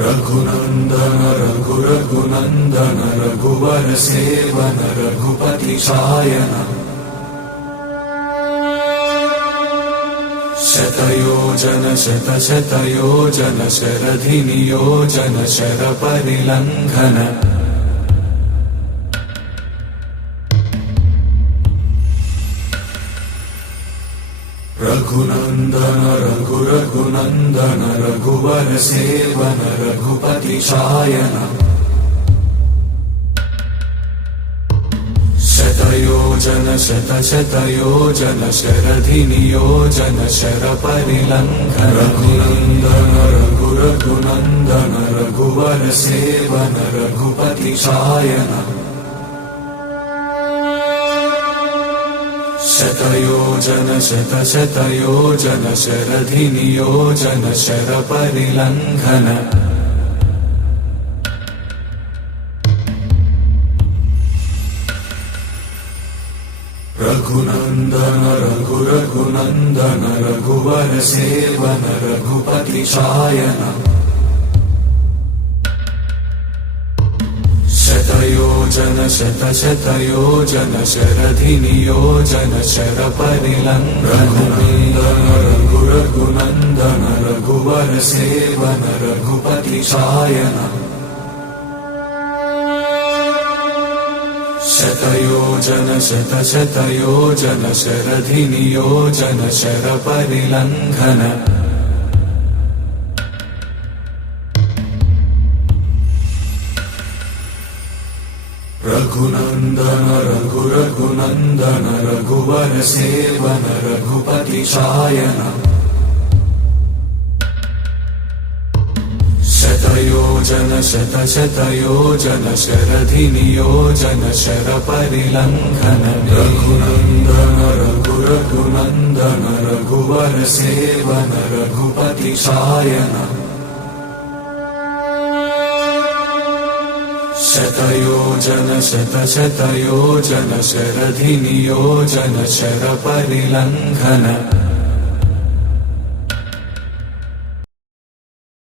Raghunandan रघुरघुनंदन Raghubar seven Raghupati Shayan शतयोजन शतशतयोजन शरधिनियोजन शरपरिलंघन Raghunandan रघुरघुनंदन Raghubar seven Raghupati Shayan शतयोजन शतशतयोजन शरधिनियोजन शरपरिलंघन Raghunandan रघुरघुनंदन Raghubar seven Raghupati Shayan शतयोजन शतशतयोजन शरधिनियोजन शरपरिलंघन Raghunandan रघुरघुनंदन Raghubar seven Raghupati Shayan शतयोजन शतशतयोजन शरधिनियोजन शरपरिलंघन Raghunandan रघुरघुनंदन Raghubar seven Raghupati Shayan शतयोजन शतशतयोजन शरधिनियोजन शरपरिलंघन Raghunandan रघुरघुनंदन Raghubar seven Raghupati Shayan शतयोजन शतशतयोजन शरधिनियोजन शरपरिलंघन Raghunandan रघुरघुनंदन Raghubar seven Raghupati Shayan शतयोजन शतशतयोजन शरधिनियोजन शरपरिलंघन